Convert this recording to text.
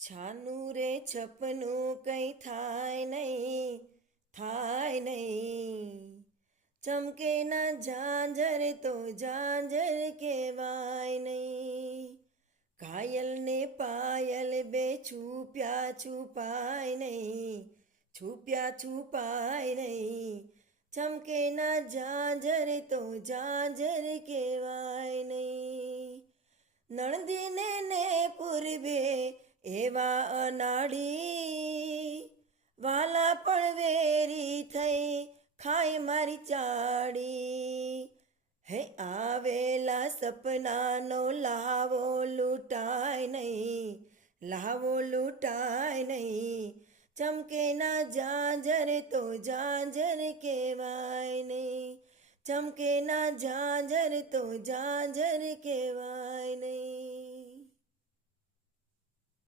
છાનું રે છપનું કંઈ થાય નહીં, થાય નહીં. ચમકે ના ઝાંઝર તો ઝાંઝર કહેવાય નહીં. ઘાયલ ને પાયલ બે છુપ્યા છુપાય નહીં, છુપ્યા છુપાય નહીં. ચમકે ના ઝાંઝર તો ઝાંઝર કહેવાય નહીં. નણદીને ને પૂર્વે એવા અનાડી, વાલા પણ વેરી થઈ ખાય મારી ચાડી. હે આવેલા સપનાનો લાવો લૂંટાય નહીં, લાવો લૂંટાય નહીં. ચમકે ના ઝાંઝર તો ઝાંઝર કહેવાય નહીં, ચમકે ના ઝાંઝર તો ઝાંઝર કહેવાય નહીં.